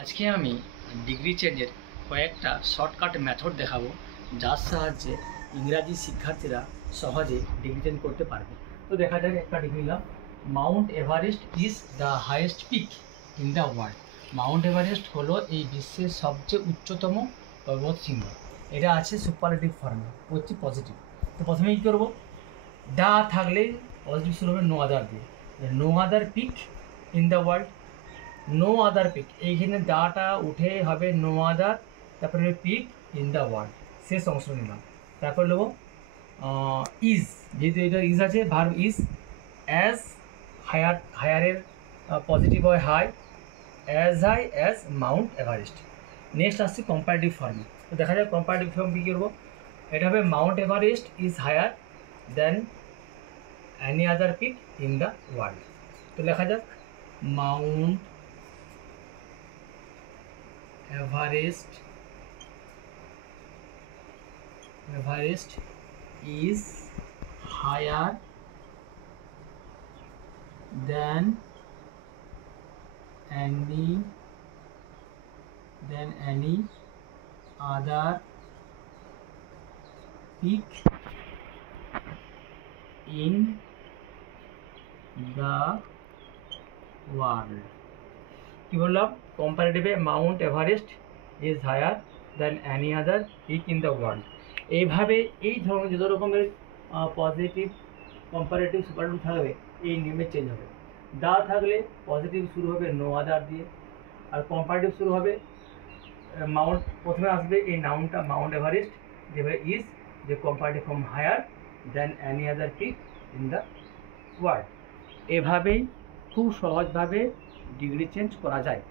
আজকে আমি ডিগ্রি চেঞ্জের কয়েকটা শর্টকাট মেথড দেখাবো, যার সাহায্যে ইংরাজি শিক্ষার্থীরা সহজে ডিগ্রি চেঞ্জ করতে পারবে। তো দেখা যাক, একটা ডিগ্রি নিলাম। Mount Everest is the highest peak in the world. Mount Everest হলো এই বিশ্বের সবচেয়ে উচ্চতম পর্বত শৃঙ্গ। এটা আছে সুপারলেটিভ ফর্মে, হচ্ছে পজিটিভ। তো প্রথমে কী করবো, দা থাকলে পজিটিভ শুরু হবে নো আদার দিয়ে। No other peak in the world, no other peak, এইখানে দাটা উঠে হবে নো আদার, তারপরে পিক ইন দ্য ওয়ার্ল্ড, শেষ অংশ নিলাম। তারপর নেবো ইজ, যেহেতু এটা ইজ আছে, ভার্ব ইজ। অ্যাজ হায়ার, হায়ারের পজিটিভ হয় high, as high as Mount Everest. Next আসছে কম্পারেটিভ ফর্মে। তো দেখা যায় কম্পারেটিভ ফর্ম কী করবো, এটা হবে Mount Everest is higher than any other peak in the world. তো লেখা যাক, Mount Everest is higher than any other peak in the world। কি বললাম, কম্পারেটিভে Mount Everest is higher than any other peak in the world. এইভাবে এই ধরনের যত রকমের পজিটিভ, কম্পারেটিভ, সুপারলেটিভ থাকবে, এই নিয়মে চেঞ্জ হবে। দা থাকলে পজিটিভ শুরু হবে নো আদার দিয়ে, আর কম্পারেটিভ শুরু হবে মাউন্ট, প্রথমে আসবে এই নাউনটা মাউন্ট এভারেস্ট, যেভাবে ইজ, যে comparative from higher than any other peak in the world. এভাবেই খুব সহজভাবে ডিগ্রি চেঞ্জ করা যায়।